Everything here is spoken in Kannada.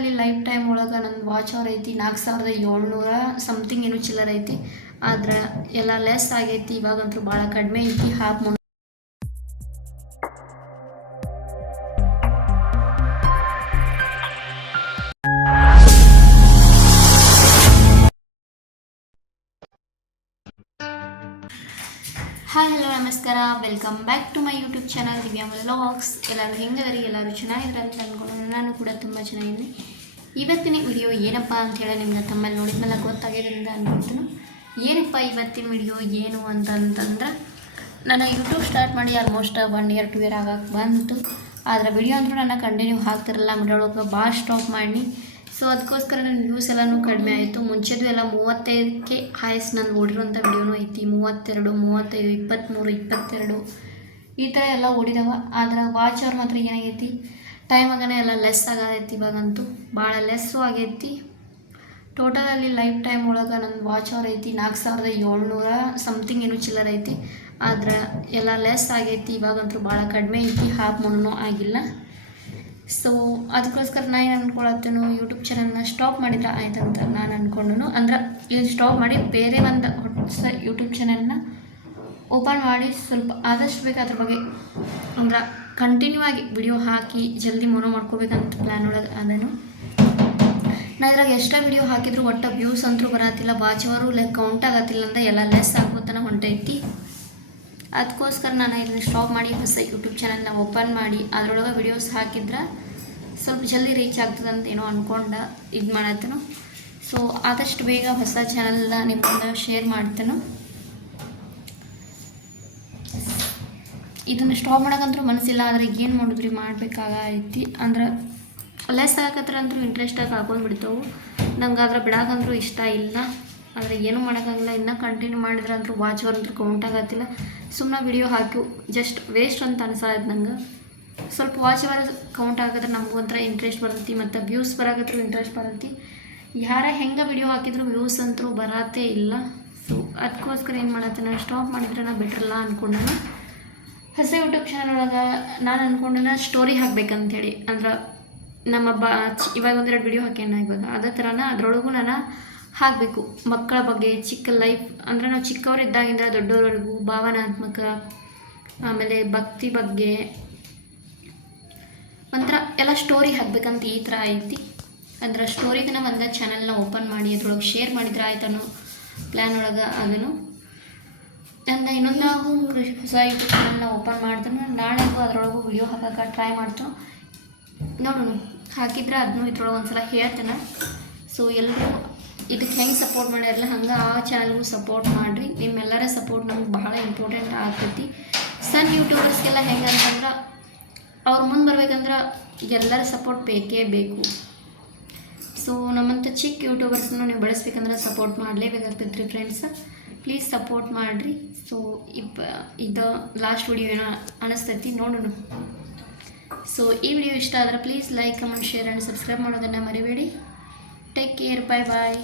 ಟೋಟಲಲ್ಲಿ ಲೈಫ್ ಟೈಮ್ ಒಳಗೆ ನನ್ನ ವಾಚ್ ಅವರ್ ಐತಿ 4700 ಸಮಥಿಂಗ್ ಏನೋ ಚಿಲ್ಲರ್ ಐತಿ. ಆದ್ರೆ ಎಲ್ಲ ಲೆಸ್ ಆಗೈತಿ. ಇವಾಗಂತೂ ಭಾಳ ಕಡಿಮೆ ಐತಿ. ಹಾಫ್ ಹಾಯ್ ಹಲೋ ನಮಸ್ಕಾರ, welcome back to my YouTube channel Divya vlogs. ಎಲ್ಲರೂ ಹೆಂಗದರಿ? ಎಲ್ಲರೂ ಚೆನ್ನಾಗಿದ್ರೆ ಅಂತ ಅಂದ್ಕೊಂಡು ನಾನು ಕೂಡ ತುಂಬ ಚೆನ್ನಾಗಿದ್ದೀನಿ. ಇವತ್ತಿನ ವಿಡಿಯೋ ಏನಪ್ಪ ಅಂಥೇಳಿ ನಿಮ್ಗೆ ತಮ್ಮಲ್ಲಿ ನೋಡಿದ್ಮೇಲೆ ಗೊತ್ತಾಗಿದೆ ಅಂತ ಅಂದ್ಕೊಳ್ತೀನಿ. ಏನಪ್ಪ ಇವತ್ತಿನ ವಿಡಿಯೋ ಏನು ಅಂತಂದ್ರೆ, ನಾನು ಯೂಟ್ಯೂಬ್ ಸ್ಟಾರ್ಟ್ ಮಾಡಿ ಆಲ್ಮೋಸ್ಟ್ 1 year 2 year ಆಗಕ್ಕೆ ಬಂತು. ಆದರೆ ವಿಡಿಯೋ ಅಂದರೂ ನಾನು ಕಂಟಿನ್ಯೂ ಹಾಕ್ತಿರಲ್ಲ, ಮಿಡೊಳಗೆ ಭಾಳ ಸ್ಟಾಪ್ ಮಾಡಿ. ಸೊ ಅದಕ್ಕೋಸ್ಕರ ನನ್ನ ವ್ಯೂಸ್ ಎಲ್ಲನೂ ಕಡಿಮೆ ಆಯಿತು. ಮುಂಚೆದು ಎಲ್ಲ 35ಕ್ಕೆ ಹೈಯೆಸ್ಟ್ ನಾನು ಓಡಿರೋಂಥ ವಿಡಿಯೋನೂ ಐತಿ. 32, 35, 23, 22 ಈ ಥರ ಎಲ್ಲ ಓಡಿದಾವ. ಆದ್ರೆ ವಾಚ್ ಅವರ್ ಮಾತ್ರ ಏನಾಗೈತಿ, ಟೈಮ್ ಆಗನೇ ಎಲ್ಲ ಲೆಸ್ ಆಗೈತಿ. ಇವಾಗಂತೂ ಭಾಳ ಲೆಸ್ಸು ಆಗೈತಿ. ಟೋಟಲಲ್ಲಿ ಲೈಫ್ ಟೈಮ್ ಒಳಗೆ ನನ್ನ ವಾಚ್ ಅವರ್ ಐತಿ 4700 ಸಮಥಿಂಗ್ ಏನೋ ಚಿಲ್ಲರ್ ಐತಿ. ಆದ್ರೆ ಎಲ್ಲ ಲೆಸ್ ಆಗೈತಿ. ಇವಾಗಂತೂ ಭಾಳ ಕಡಿಮೆ ಐತಿ, ಹಾಫ್ ಮೂನೂ ಆಗಿಲ್ಲ. ಸೊ ಅದಕ್ಕೋಸ್ಕರ ನಾನು ಏನು ಅಂದ್ಕೊಳತ್ತೇನು, ಯೂಟ್ಯೂಬ್ ಚಾನಲ್ನ ಸ್ಟಾಪ್ ಮಾಡಿದ್ರೆ ಆಯ್ತಂತ ನಾನು ಅಂದ್ಕೊಂಡು, ಅಂದ್ರೆ ಇಲ್ಲಿ ಸ್ಟಾಪ್ ಮಾಡಿ ಬೇರೆ ಒಂದು ಹೊಸ ಯೂಟ್ಯೂಬ್ ಚಾನಲ್ನ ಓಪನ್ ಮಾಡಿ ಸ್ವಲ್ಪ ಆದಷ್ಟು ಬೇಕು ಅದ್ರ ಬಗ್ಗೆ ಅಂದ್ರೆ ಕಂಟಿನ್ಯೂ ಆಗಿ ವಿಡಿಯೋ ಹಾಕಿ ಜಲ್ದಿ ಮೋನೋ ಮಾಡ್ಕೋಬೇಕಂತ ಪ್ಲ್ಯಾನ್ ಒಳಗೆ ಅದನ್ನು. ನಾನು ಇದ್ರಾಗ ಎಷ್ಟೇ ವಿಡಿಯೋ ಹಾಕಿದ್ರು ಒಟ್ಟು ವ್ಯೂಸ್ ಅಂತೂ ಬರತ್ತಿಲ್ಲ, ವಾಚ್ ಅವರು ಕೌಂಟ್ ಆಗತ್ತಿಲ್ಲ ಅಂತ ಎಲ್ಲ ಲೆಸ್ ಆಗೋತನ ಹೊಂಟೈತಿ. ಅದಕ್ಕೋಸ್ಕರ ನಾನು ಇದನ್ನು ಸ್ಟಾಪ್ ಮಾಡಿ ಹೊಸ ಯೂಟ್ಯೂಬ್ ಚಾನಲ್ನ ಓಪನ್ ಮಾಡಿ ಅದರೊಳಗೆ ವಿಡಿಯೋಸ್ ಹಾಕಿದ್ರೆ ಸ್ವಲ್ಪ ಜಲ್ದಿ ರೀಚ್ ಆಗ್ತದೆ ಅಂತ ಏನೋ ಅಂದ್ಕೊಂಡು ಇದು ಮಾಡತ್ತೇನು. ಸೊ ಆದಷ್ಟು ಬೇಗ ಹೊಸ ಚಾನಲ್ನ ನಿಮ್ಮ ಮುಂದೆ ಶೇರ್ ಮಾಡ್ತೇನೆ. ಇದನ್ನು ಸ್ಟಾಪ್ ಮಾಡೋಕ್ಕಂತೂ ಮನಸ್ಸಿಲ್ಲ, ಆದರೆ ಏನು ಮಾಡಿದ್ರಿ ಮಾಡಬೇಕಾಗೈತಿ. ಅಂದ್ರೆ ಲೆಸ್ ಆಗಕತ್ರ ಅಂತೂ ಇಂಟ್ರೆಸ್ಟಾಗಿ ಹಾಕೊಂಡು ಬಿಡ್ತಾವೆ. ನಂಗೆ ಅದ್ರ ಬಿಡೋಕ್ಕಂತೂ ಇಷ್ಟ ಇಲ್ಲ, ಆದರೆ ಏನೂ ಮಾಡೋಕ್ಕಾಗಲ್ಲ. ಇನ್ನೂ ಕಂಟಿನ್ಯೂ ಮಾಡಿದ್ರೆ ಅಂತೂ ವಾಚ್ ಅವರ್ ಅಂತೂ ಕೌಂಟ್ ಆಗತ್ತಿಲ್ಲ. ಸುಮ್ಮನೆ ವಿಡಿಯೋ ಹಾಕಿ ಜಸ್ಟ್ ವೇಸ್ಟ್ ಅಂತ ಅನ್ಸೋದು ನಂಗೆ. ಸ್ವಲ್ಪ ವಾಚ್ ಅವರ್ ಕೌಂಟ್ ಆಗಿದ್ರೆ ನಮಗೂ ಒಂಥರ ಇಂಟ್ರೆಸ್ಟ್ ಬರ್ತೈತಿ, ಮತ್ತು ವ್ಯೂಸ್ ಬರೋಕತ್ರ ಇಂಟ್ರೆಸ್ಟ್ ಬರ್ತೈತಿ. ಯಾರ ಹೆಂಗೆ ವಿಡಿಯೋ ಹಾಕಿದ್ರು ವ್ಯೂಸ್ ಅಂತೂ ಬರತ್ತೇ ಇಲ್ಲ. ಸೊ ಅದಕ್ಕೋಸ್ಕರ ಏನು ಮಾಡತ್ತೆ, ನಾನು ಸ್ಟಾಪ್ ಮಾಡಿದ್ರೆ ನಾ ಬೆಟ್ರಲ್ಲ ಅಂದ್ಕೊಂಡೆ. ಹೊಸ ಯೂಟ್ಯೂಬ್ ಚಾನಲ್ ಒಳಗೆ ನಾನು ಅಂದ್ಕೊಂಡೆ ಸ್ಟೋರಿ ಹಾಕ್ಬೇಕಂತೇಳಿ. ಅಂದ್ರೆ ನಮ್ಮ ಇವಾಗ 1-2 ವಿಡಿಯೋ ಹಾಕ್ಯಾನ ಇವಾಗ, ಅದೇ ಥರನ ಅದರೊಳಗೂ ನಾನು ಹಾಕಬೇಕು. ಮಕ್ಕಳ ಬಗ್ಗೆ, ಚಿಕ್ಕ ಲೈಫ್ ಅಂದರೆ ನಾವು ಚಿಕ್ಕವರಿದ್ದಾಗಿಂದ ದೊಡ್ಡವರೆಗೂ ಭಾವನಾತ್ಮಕ, ಆಮೇಲೆ ಭಕ್ತಿ ಬಗ್ಗೆ ಒಂಥರ ಎಲ್ಲ ಸ್ಟೋರಿ ಹಾಕಬೇಕಂತ ಈ ಥರ ಐತಿ. ಅಂದ್ರೆ ಸ್ಟೋರಿಗನ ಒಂದು ಚಾನಲ್ನ ಓಪನ್ ಮಾಡಿ ಅದ್ರೊಳಗೆ ಶೇರ್ ಮಾಡಿದ್ರೆ ಆಯ್ತು ಅನ್ನೋ ಪ್ಲ್ಯಾನ್ ಒಳಗೆ ಅದನ್ನು. ನನ್ನ ಇನ್ನೊಂದು ಹೊಸ ಯೂಟ್ಯೂಬ್ ಚಾನಲ್ನ ಓಪನ್ ಮಾಡ್ತಾನೆ. ನಾಳೆಗೂ ಅದರೊಳಗೂ ವಿಡಿಯೋ ಹಾಕೋಕೆ ಟ್ರೈ ಮಾಡ್ತಾನೆ. ನೋಡೋಣ, ಹಾಕಿದ್ರೆ ಅದನ್ನು ಇದ್ರೊಳಗೆ ಒಂದ್ಸಲ ಹೇಳ್ತೇನೆ. ಸೊ ಎಲ್ಲರೂ ಇದಕ್ಕೆ ಹೆಂಗೆ ಸಪೋರ್ಟ್ ಮಾಡ್ಯಾರಲ್ಲ ಹಂಗೆ ಆ ಚಾನಲ್ಗೂ ಸಪೋರ್ಟ್ ಮಾಡಿರಿ. ನಿಮ್ಮೆಲ್ಲರ ಸಪೋರ್ಟ್ ನಮ್ಗೆ ಭಾಳ ಇಂಪಾರ್ಟೆಂಟ್ ಆಗ್ತೈತಿ. ಸಣ್ಣ ಯೂಟ್ಯೂಬರ್ಸ್ಗೆಲ್ಲ ಹೆಂಗೆ ಅಂತಂದ್ರೆ ಅವ್ರು ಮುಂದೆ ಬರ್ಬೇಕಂದ್ರೆ ಎಲ್ಲರ ಸಪೋರ್ಟ್ ಬೇಕೇ ಬೇಕು. ಸೊ ನಮ್ಮಂಥ ಚಿಕ್ಕ ಯೂಟ್ಯೂಬರ್ಸ್ನ ನೀವು ಬೆಳೆಸ್ಬೇಕಂದ್ರೆ ಸಪೋರ್ಟ್ ಮಾಡಲೇಬೇಕಾಗ್ತೈತೆ ರೀ ಫ್ರೆಂಡ್ಸ್. ಪ್ಲೀಸ್ ಸಪೋರ್ಟ್ ಮಾಡಿರಿ. ಸೊ ಇದು ಲಾಸ್ಟ್ ವಿಡಿಯೋ ಏನೋ ಅನಿಸ್ತೈತಿ, ನೋಡೋಣ. ಸೊ ಈ ವಿಡಿಯೋ ಇಷ್ಟ ಆದರೆ please like, comment, share and subscribe ಮಾಡೋದನ್ನು ಮರಿಬೇಡಿ. Take care. Bye bye.